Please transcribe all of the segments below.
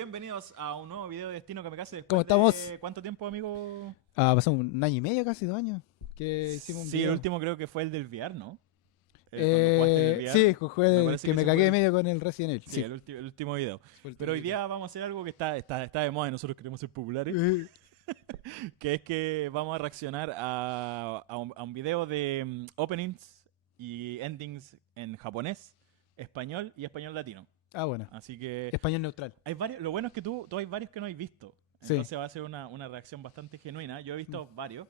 bienvenidos a un nuevo video de Destino Kamikaze. ¿Cómo estamos? ¿Cuánto tiempo, amigo? Pasó un año y medio, casi 2 años, que hicimos un Sí, video. el último creo que fue el del VR, ¿no? Cuando jugaste el VR. Sí, jugué Me que parece que me ese cagué fue medio con el Resident Evil. Sí, Sí, el último video. Fue el Pero hoy último. día vamos a hacer algo que está de moda y nosotros queremos ser populares. Que es que vamos a reaccionar a un video de openings y endings en japonés, español y español latino. Bueno. Así que Español neutral. hay varios, lo bueno es que tú hay varios que no has visto. Sí. Entonces va a ser una reacción bastante genuina. Yo he visto varios,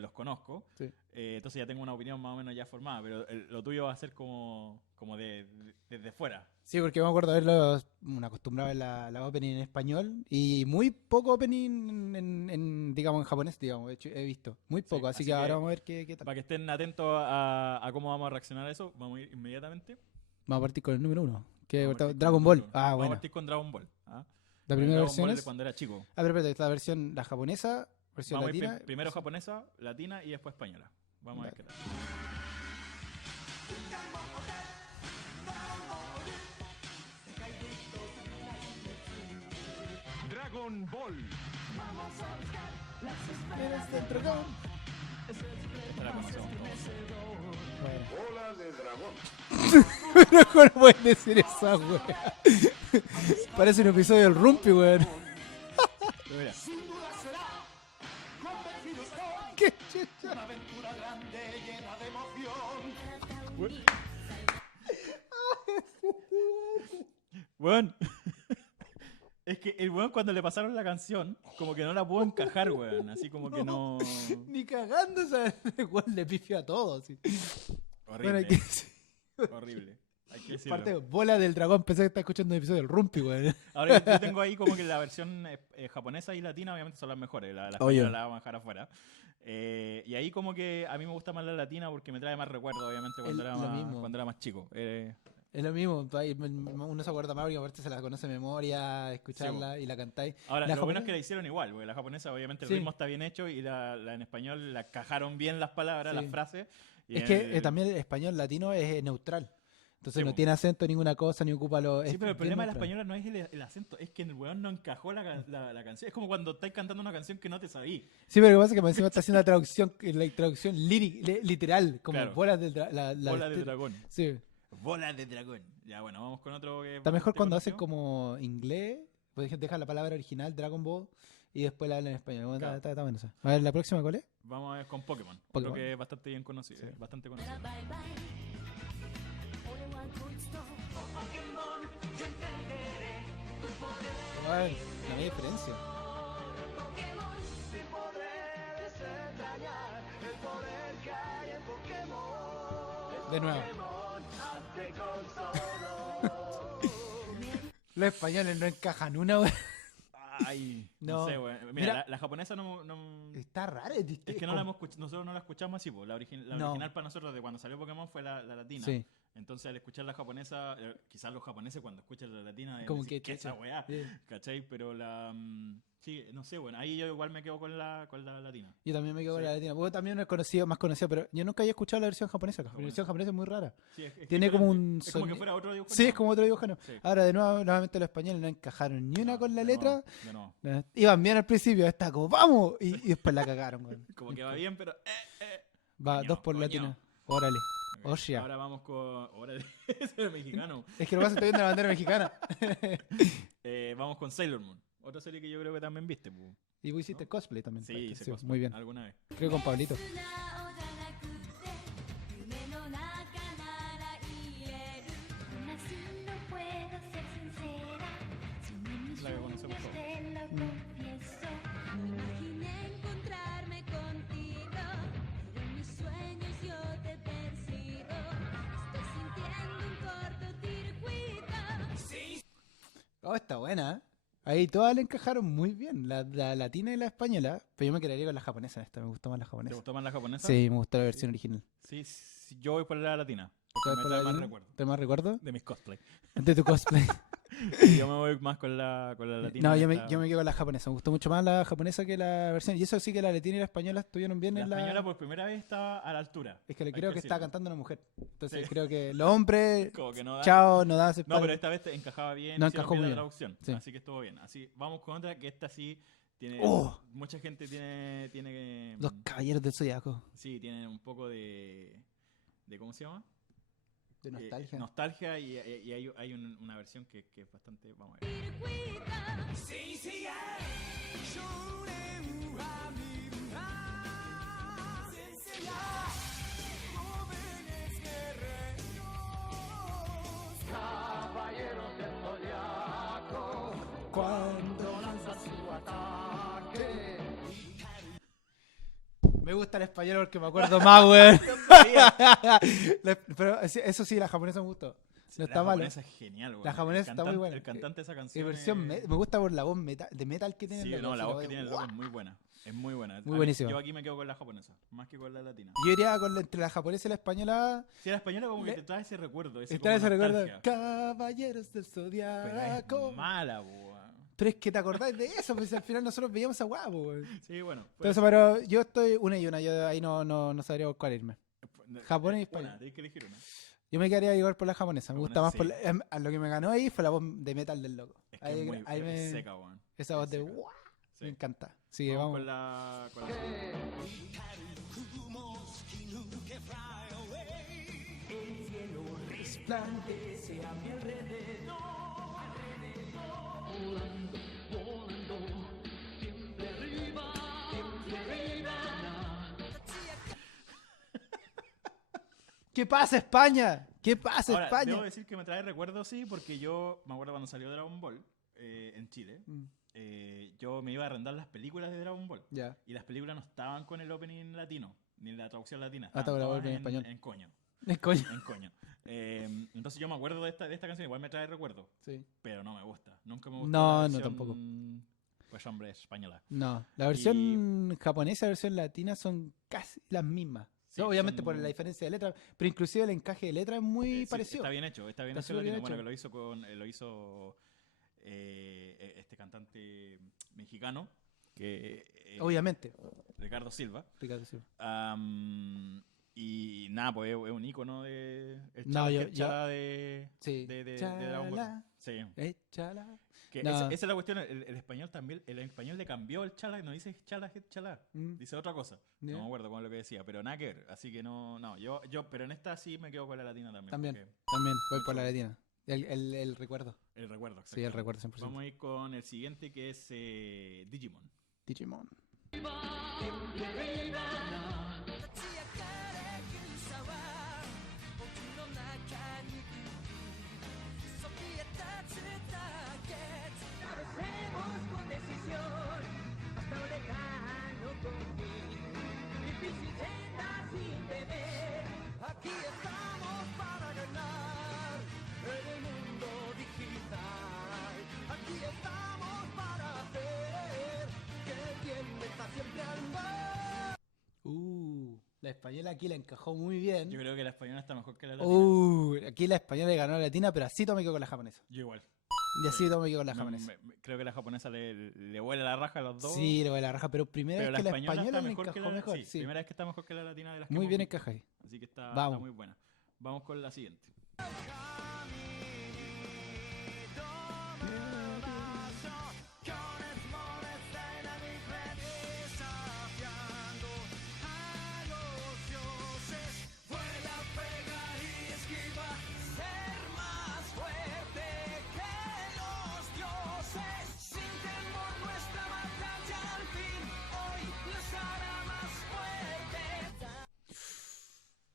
los conozco. Sí. Entonces ya tengo una opinión más o menos ya formada. Pero lo tuyo va a ser como desde fuera. Sí, porque me acuerdo haberlo acostumbrado a ver la opening en español y muy poco opening digamos, en japonés, digamos, he visto. Muy poco, así que ahora vamos a ver qué tal. Para que estén atentos a cómo vamos a reaccionar a eso, vamos a ir inmediatamente. Vamos a partir con el número 1, que Vamos a partir con Dragon el Ball. número uno. Vamos a Bueno. partir con Dragon Ball. ¿Ah? La El primera Dragon versión Ball es... cuando era chico. pero espérate, esta versión, la japonesa, versión Vamos a ir latina. primero japonesa, latina y después española. Vamos a ver qué tal. Dragon Ball. Eres del dragón. Esta la conocemos todos. Bueno. Bola de dragón. Pero ¿cómo puedes decir esa wea? Parece un episodio del Rumpi, weón. Pero mira, ¿Qué chucha? weón. Es que el weón cuando le pasaron la canción, como que no la pudo encajar, weón. Así como que no. Ni cagando, o sea, igual le pifio a todos. Sí. Horrible. Bueno, hay que decir, Horrible. Hay que decirlo. parte, bola del dragón, pensé que estaba escuchando el episodio del Rumpi, weón. Ahora yo tengo ahí como que la versión japonesa y latina obviamente son las mejores. La Obvio. española la vamos a dejar afuera. Y ahí como que a mí me gusta más la latina porque me trae más recuerdos, obviamente, cuando era más chico. Es lo mismo, uno se acuerda más porque aparte se la conoce de memoria, escucharla y la cantáis. Ahora, La lo bueno es japonesa- que la hicieron igual, porque la japonesa obviamente el Sí. ritmo está bien hecho y la en español la encajaron bien las palabras, Sí. las frases. Y Es que también el español latino es neutral. Entonces Sí, no po. tiene acento ninguna cosa, ni ocupa los... Sí, pero el problema de la española no es el acento, es que el weón no encajó la canción. Es como cuando estáis cantando una canción que no te sabí. Sí, pero lo que pasa es que por encima está haciendo la traducción literal, como Claro. bolas del Bola de dragón. Sí. Bola de dragón. Ya, bueno, vamos con otro que Está mejor bastante cuando hacen conocido. como inglés, pues dejan la palabra original, Dragon Ball, y después la hablan en español. Bueno, Claro. está bueno eso. A ver, ¿la próxima cuál es? Vamos a ver con Pokémon. Pokémon. Creo que es bastante bien conocido. Sí. Bastante conocido. Igual, no hay diferencia. De nuevo. Los españoles no encajan una, weón. Ay, no, No. sé, güey. Mira, Mira. la japonesa no Está raro. es que no la hemos nosotros no la escuchamos así, pues. La No. original para nosotros de cuando salió Pokémon fue la latina. Sí. Entonces al escuchar la japonesa, quizás los japoneses cuando escuchan la latina deben Como decir, que ¿qué esa chucha. weá? Sí. ¿Cachai? Pero sí, no sé, bueno, ahí yo igual me quedo con la latina. Yo también me quedo con Sí. la latina. Vos también no he conocido, más conocido, pero yo nunca había escuchado la versión japonesa. La versión japonesa es muy rara. Sí, es Tiene como diferente. un Es como que soni- fuera otro dibujo. Sí, es como otro dibujano. Sí. Ahora, de nuevo, nuevamente los españoles no encajaron ni una No, con la de letra. nuevo, de nuevo. Iban bien al principio, está como ¡vamos! Y después la cagaron, weón. Como que va bien, pero Va, Coño, 2 por coño. latina. Órale. Ok, Hostia. ahora vamos con. Ahora ese es mexicano. Es que lo que pasa es que estoy viendo la bandera mexicana. Vamos con Sailor Moon. Otra serie que yo creo que también viste, pu. Y vos hiciste cosplay también. Sí, ¿cierto? hice Sí, cosplay muy bien. alguna vez. Creo con Pablito. La que conocemos todos. Oh, está buena, ¿eh? Ahí todas le encajaron muy bien, la latina y la española. Pero yo me quedaría con la japonesa en esta, me gustó más la ¿Te japonesa. gustó más la japonesa? Sí, me gustó la versión original. Sí, yo voy por la latina. Porque ¿Sabes me por trae la más latina? recuerdo ¿Te más recuerdo? de mis cosplay. De tu cosplay. Yo me voy más con la latina. No, de yo me, esta- yo me quedo con la japonesa. Me gustó mucho más la japonesa que la versión. Y eso sí que la latina y la española estuvieron bien La en la. española por primera vez estaba a la altura. Es que le hay creo que estaba decirlo. cantando una mujer. Entonces Sí. creo que los hombres. Como que no da. Chao, no da No, pero esta vez te encajaba bien. No, hicieron encajó bien muy la bien. traducción. Sí. Así que estuvo bien. Así, vamos con otra que esta sí tiene. ¡Oh! Mucha gente tiene. Los caballeros del zodiaco. Sí, tiene un poco de. ¿Cómo se llama? De nostalgia. Nostalgia y hay una versión que es bastante. Vamos a ver. Cuando lanza su ataque. Me gusta el español porque me acuerdo más, weón. Pero eso sí, la japonesa me gustó. No está La malo. japonesa es genial, güey. La japonesa está muy buena. El cantante de esa Y canción. versión me gusta por la voz de metal que tiene. Sí, el no, loco, la así voz que de tiene el loco es muy buena. Es muy buena. Muy buenísima. Yo aquí me quedo con la japonesa, más que con la latina. Yo iría entre la japonesa y la española. Sí, la española como que Le- te trae ese recuerdo. Ese Está como ese recuerdo. nostalgia. Caballeros del Pero Zodiaco. es mala, güey. Pero es que te acordás de eso, pues al final nosotros veíamos a guapo, weón. Sí, bueno. puede Entonces, pero yo estoy una y una. Yo ahí no sabría cuál irme. ser. japonés y Una, español. tienes que elegir una. Yo me quedaría igual por la japonesa. Me gusta más Japonesa, por a lo que me ganó ahí fue la voz de metal del loco. Es que Ahí- es muy ahí me- seca, güey. Esa voz es de seca. ¡guau! Sí. Me encanta. Sí, Vamos vamos. con la Resplandece a mi alrededor. ¿Qué pasa, España? ¿Qué pasa, Ahora, España? debo decir que me trae recuerdos, sí, porque yo me acuerdo cuando salió Dragon Ball en Chile. Mm, Yo me iba a arrendar las películas de Dragon Ball. ya. Y las películas no estaban con el opening latino, ni la traducción latina. Ah, Estaban estaba todas el opening en español. En coño. Coño. En coño. Entonces yo me acuerdo de esta canción, igual me trae recuerdos, Sí. pero no me gusta. Nunca me gustó. No, la no, versión, tampoco. Pues hombre, española. No, la versión japonesa y la versión latina son casi las mismas. Sí, Obviamente son- por la diferencia de letra, pero inclusive el encaje de letra es muy Sí, parecido. Está bien hecho, está bien Está hecho el súper bien latino. Bueno, hecho. que lo hizo este cantante mexicano, que Obviamente. Ricardo Silva. Ricardo Silva. Y nada, pues es un icono de el No, chala, yo- el chala de, Sí. de Dragon Ball. Chala, Sí. échala. Que No. esa es la cuestión, el español también, el español le cambió el chala, no dice chala, chala, Mm, dice otra cosa. ya. No me acuerdo con lo que decía, pero nada que ver. Así que no, yo, pero en esta sí me quedo con la latina también. También. porque También, voy por Mucho. la latina. El recuerdo. el recuerdo. Sí, el exactamente. recuerdo 100%. Vamos a ir con el siguiente que es Digimon. Digimon. Aquí estamos para ganar en el mundo digital. Aquí estamos para hacer que el bien está siempre al mar. La española aquí la encajó muy bien. Yo creo que la española está mejor que la latina. Aquí la española le ganó a la latina, pero así todo me quedo con la japonesa. Yo igual. Y así todo me quedo con la Me- japonesa. creo que la japonesa le vuela la raja a los dos. Sí, le voy a la raja, pero primera pero vez que la española está le mejor que encajó la mejor. sí, Sí. primera vez que está mejor que la latina de las que Muy hemos bien visto. encajada ahí. Así que está Vamos. muy buena. Vamos con la siguiente.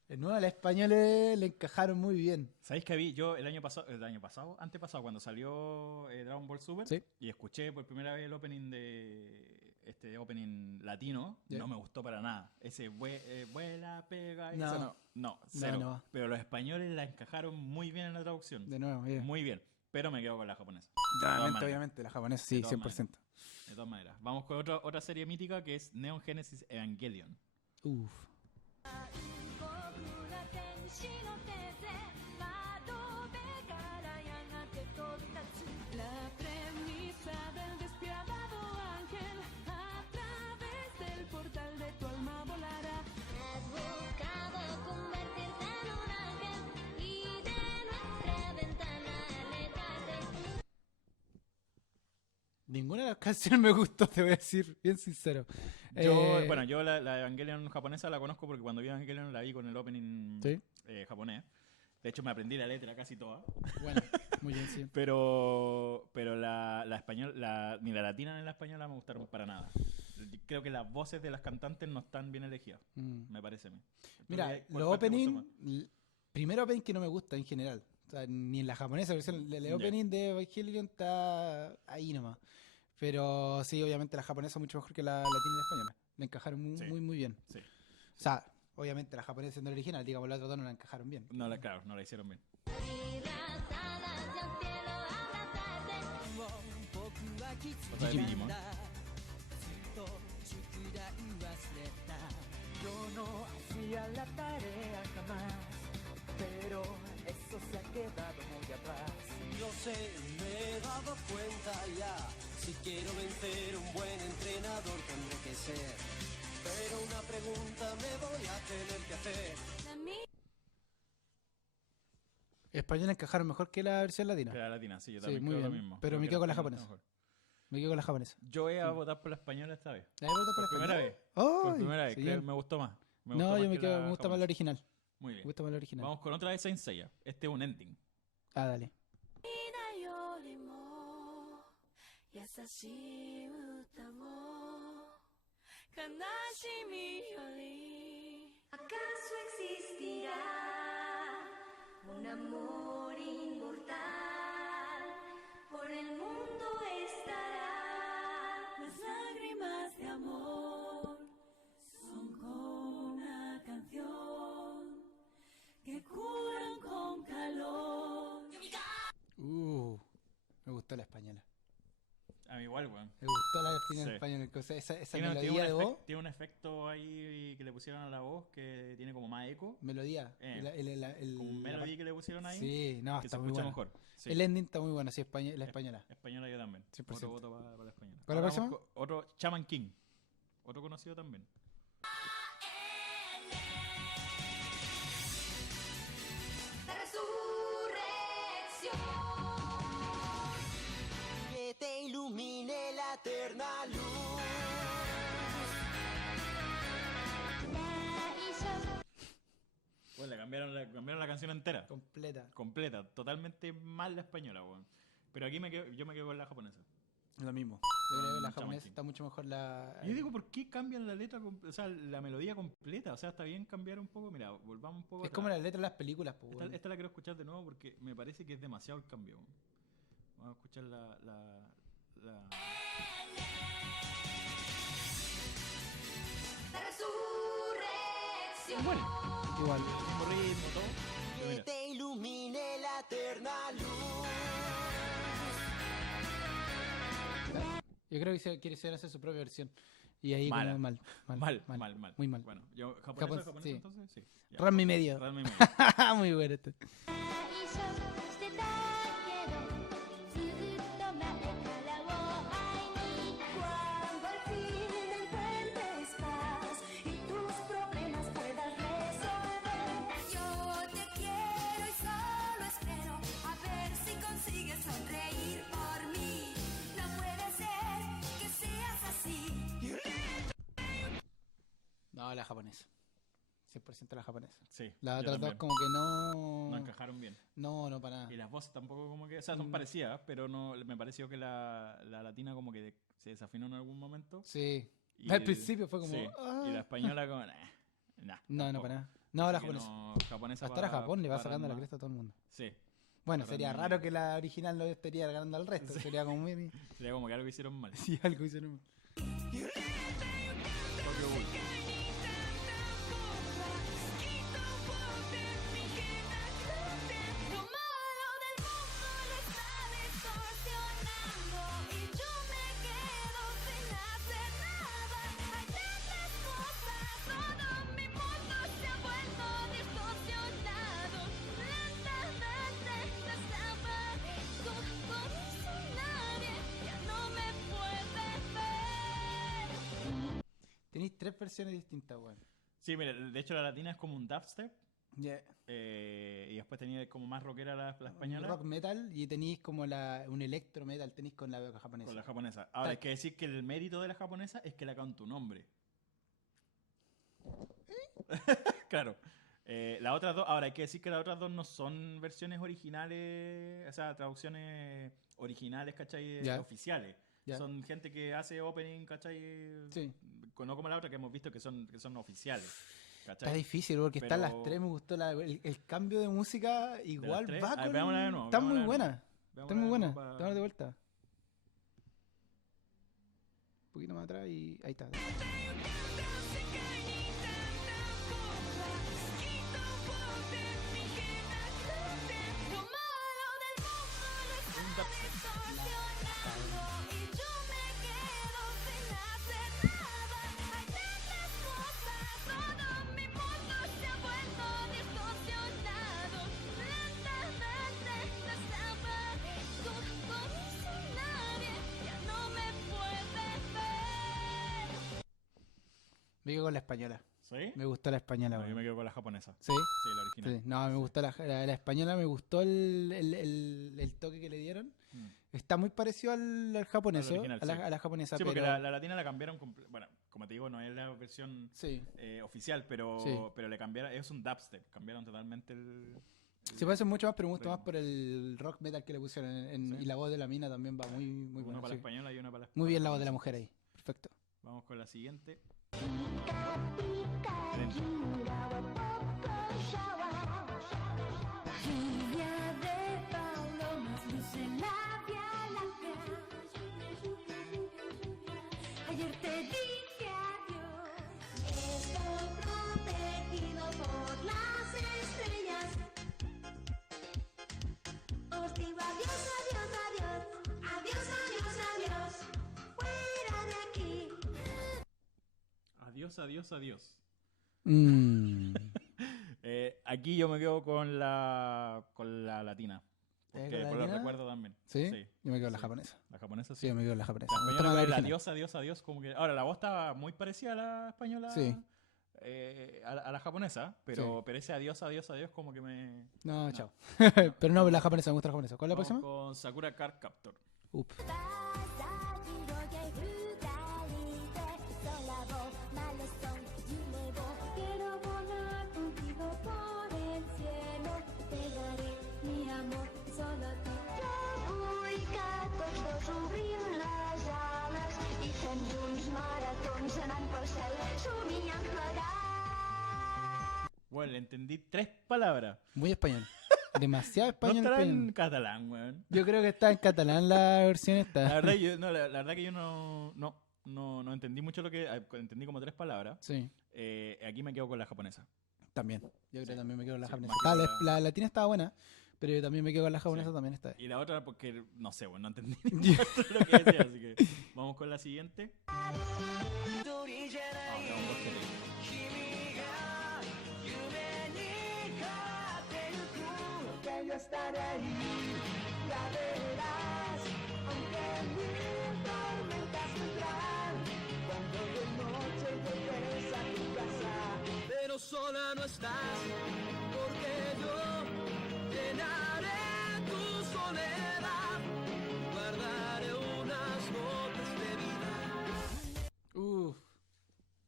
De nuevo, a la española le encajaron muy bien. ¿Sabéis que vi yo el año pasado, antepasado, cuando salió Dragon Ball Super? Sí. Y escuché por primera vez el opening de este opening latino, Ya. no me gustó para nada. Ese vuela, pega, No. eso no, cero. no. Pero los españoles la encajaron muy bien en la traducción. De nuevo, bien. Muy bien. Pero me quedo con la japonesa. Obviamente, maneras. obviamente, la japonesa De sí, todas 100%. De todas maneras. Vamos con otra serie mítica que es Neon Genesis Evangelion. Uf. 僕ら天使の手で窓辺からやがて飛び立つ Ninguna de las canciones me gustó, te voy a decir, bien sincero. Bueno, yo la Evangelion japonesa la conozco porque cuando vi Evangelion la vi con el opening Sí. japonés. De hecho, me aprendí la letra casi toda. Bueno, muy bien, sí. Pero la española, ni la latina ni la española me gustaron para nada. Creo que las voces de las cantantes no están bien elegidas, me parece a mí. Mira, ¿Cuál los parte te gustó opening, más? primero opening que no me gusta en general. O sea, ni en la japonesa versión, el Ya. opening de Evangelion está ahí nomás. Pero sí, obviamente la japonesa es mucho mejor que la latina y la española. Le encajaron muy, Sí. muy bien. Sí. O sea, obviamente la japonesa siendo la original, digamos, la otra dos no la encajaron bien. No, claro, no la hicieron bien. Otra de Digimon. yo no hacía la tarea jamás, pero eso se ha quedado muy atrás. No sé, me he dado cuenta ya. Si quiero vencer un buen entrenador tendré que ser. Pero una pregunta me voy a tener que hacer. Española encajaron mejor que la versión latina. Que la latina, sí, yo Sí, también muy creo lo bien. mismo. Pero Creo me que quedo con la española está japonesa. mejor. Me quedo con la japonesa. Yo voy a votar por la española esta vez. ¿La he votado por Por la primera española? vez. Por ¡Ay! primera vez. Sí, Creo que bien. me gustó más. Me No, gustó yo más me, que quedo, la me gusta más la japonesa. original. Muy Me bien. gusta más la original. Vamos con otra de Saint Seiya. Este es un ending. Ah, dale. よりも優しい歌を悲しみより ¿Acaso existirá un amor inmortal? Por el mundo estará las lágrimas de amor son como una canción que curan con calor. Me gustó la española. A mí igual, weón. Me gustó la versión en Sí. español. O sea, esa Tiene melodía de voz. tiene un efecto ahí que le pusieron a la voz que tiene como más eco. Melodía. Como un melodía que le pusieron ahí. Sí, no, que está se muy escucha bueno. mejor. Sí. El ending está muy bueno, sí, la española. Española yo también. 100%. Otro voto para la española. ¿Cuál es la Ahora vamos próxima? con otro Shaman King. Otro conocido también. La resurrección. Que te ilumine la eterna luz. Pues le cambiaron la canción entera. Completa. Completa. Totalmente mal la española, weón. Pero aquí yo me quedo con la japonesa. Lo mismo. Yo creo que la Shaman japonesa King. está mucho mejor la. Y yo digo, ¿por qué cambian la letra, o sea, la melodía completa? O sea, está bien cambiar un poco. Mira, volvamos un poco Es atrás. como la letra de las películas, pues. Esta la quiero escuchar de nuevo porque me parece que es demasiado el cambio. Vamos a escuchar la... La resurrección. Bueno, Igual. mismo ritmo, todo. Pero Que mira, te ilumine la eterna luz. Yo creo que quiere hacer su propia versión. Y ahí Mala. como mal. mal. Muy mal. Bueno, yo japonés sí. entonces, sí. Ya. Ram y medio. Ranma y medio. Muy bueno este. してたけどずっと前からを愛に Cuando al fin encuentres paz y tus problemas puedas resolver Yo te quiero y solo espero a ver si consigues sonreír por mí No puede ser que seas así No, la japonesa. 100% la japonesa. Sí. Las yo otras dos también. como que no. No encajaron bien. No, para nada. Y las voces tampoco como que... O sea, son parecidas, pero no me pareció que la latina como que se desafinó en algún momento. Sí. Y Al principio fue como. sí, ah. y la española como... nah, No, tampoco. para nada. No, la Así que japonesa. no, japonesa Hasta ahora para- Japón le va para sacando la Ranma. cresta a todo el mundo. Sí. Bueno, Para sería Ranma. raro que la original no estaría ganando al resto. Sería como muy. Sería como que algo hicieron mal. Sí, algo hicieron. Tokyo Ghoul. Lo malo del mundo lo está distorsionando y yo me quedo sin hacer nada. Hay tantas cosas, todo mi mundo se ha vuelto distorsionado. Lentamente desaparezco, por eso nadie ya no me puede ver. Tenéis tres versiones distintas, weón. Sí, mira, de hecho la latina es como un dubstep Yeah. Y después tenía como más rockera la española. Rock metal y tenéis como un electro metal, tenéis con la japonesa. Con la japonesa. Ahora, hay que decir que el mérito de la japonesa es que la canta tu nombre. Claro. Las otras dos, ahora hay que decir que las otras dos no son versiones originales, o sea, traducciones originales, ¿cachai? Ya. Oficiales. Ya. Son gente que hace opening, ¿cachai? Sí. No como la otra que hemos visto que son oficiales. ¿Cachai? Está difícil porque están las Pero- tres, me gustó el cambio de música, igual tres? va A ver, con... veámosla de nuevo, Están muy veámosla de buenas, Veámosla están muy de buenas, nuevo pa- estamos de vuelta. Un poquito más atrás y ahí está. Un dubstep. Me quedo con la española, ¿Sí? me gustó la española. No, yo me weón. quedo con la japonesa. ¿Sí? Sí, la original. Sí, no, me gustó la española, me gustó el toque que le dieron. Mm. Está muy parecido al japonés, original, a la, sí. a la japonesa, Sí, porque pero... la latina la cambiaron. Bueno, como te digo, no es la versión Sí, oficial, pero, Sí. pero le cambiaron. Es un dubstep. Cambiaron totalmente el. se parece mucho más, pero me gusta ritmo. más por el rock metal que le pusieron. Sí. Y la voz de la mina también va muy, muy Una buena. para la sí. española y una para la. Muy bien la voz de la japonesa. mujer ahí. Perfecto. Vamos con la siguiente. Lluvia de palomas, luz en la Vía Láctea. Ayer te dije adiós. Estoy protegido por las estrellas. Os digo adiós, adiós, adiós. Adiós, adiós, adiós. Fuera de aquí. Adiós, adiós, adiós. Mm. Aquí yo me quedo con la latina. ¿Te Porque quedas con la por los latina? recuerdos también. ¿Sí? Sí. Yo me quedo con la Sí. japonesa. La japonesa Sí, sí. yo me quedo con la japonesa. La Me gusta española más la con el original. adiós, adiós, adiós. Como que... Ahora, la voz estaba muy parecida a la española. Sí. A la japonesa, pero ese adiós, adiós, adiós, como que me. No, chao. Pero no, la japonesa, me gusta la japonesa. ¿Cuál es la Vamos próxima? con Sakura Card Captor. Up. 広げ二人で空をマラソン夢を Quiero volar contigo por el cielo Te daré mi amor solo a ti Jo vull que tots dos obrim les ales i fem junts maratons anant pel cel somiant plegats. Bueno, le entendí 3 palabras. Muy español. Demasiado No español. estará español. en catalán, weón. Yo creo que está en catalán la versión esta. La verdad, la verdad que yo no entendí mucho lo que. Entendí como 3 palabras. Sí, Aquí me quedo con la japonesa. también. Yo creo que también me quedo con la Sí, japonesa. más que Ah, con la latina estaba buena, pero yo también me quedo con la japonesa, Sí. también está. Y la otra porque, no sé, bueno, no entendí ni lo que decía, así que vamos con la siguiente. Ah, tengo un dos que tengo. 'Yo estaré ahí, ya verás, aunque mil tormentas vendrán, cuando de noche llegues a tu casa. Pero sola no estás, porque yo llenaré tu soledad, guardaré unas gotas de vida. Uf.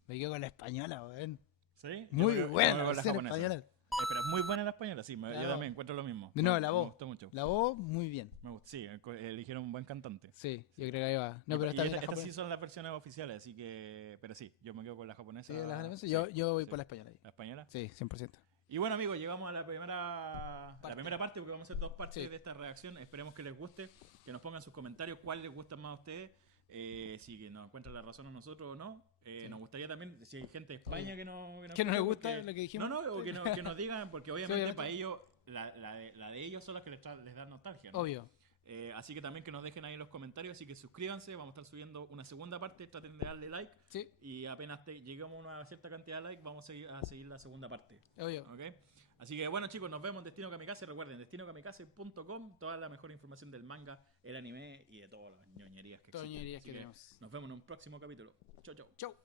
Me quedo con la española, weón. ¿Sí? Muy Yo me buena quedo la con versión japonesa. española. Pero es muy buena la española, sí. La Yo voz. también encuentro lo mismo. De nuevo, Me- la Me voz. gustó mucho. La voz, muy bien. Me gustó, sí, eligieron un buen cantante. Sí, yo creo que ahí va. No, pero Y esta vez la estas japonesa. sí son las versiones oficiales, así que. Pero sí, yo me quedo con la japonesa. Sí, la japonesa. Sí, Yo voy sí. por la española ahí. ¿La española? Sí, 100%. Y bueno, amigos, llegamos a la primera parte, porque vamos a hacer 2 partes Sí. de esta reacción. Esperemos que les guste, que nos pongan sus comentarios cuál les gusta más a ustedes. Si que nos encuentran la razón a nosotros o no. Nos gustaría también, si hay gente de España que no Que no les escucha, gusta porque- lo que dijimos. No, o que nos digan, porque obviamente obviamente. para ellos, la de ellos son las que les da nostalgia, ¿no? Obvio. Así que también que nos dejen ahí en los comentarios, así que suscríbanse, vamos a estar subiendo una segunda parte, traten de darle like Sí, y apenas lleguemos a una cierta cantidad de likes, vamos a seguir la segunda parte. obvio. ¿Ok? Así que bueno, chicos, nos vemos en Destino Kamikaze. Recuerden, destinokamikaze.com, toda la mejor información del manga, el anime y de todas las ñoñerías que Todas las existen. ñoñerías Así que que tenemos. nos vemos en un próximo capítulo. Chau, chau. Chau.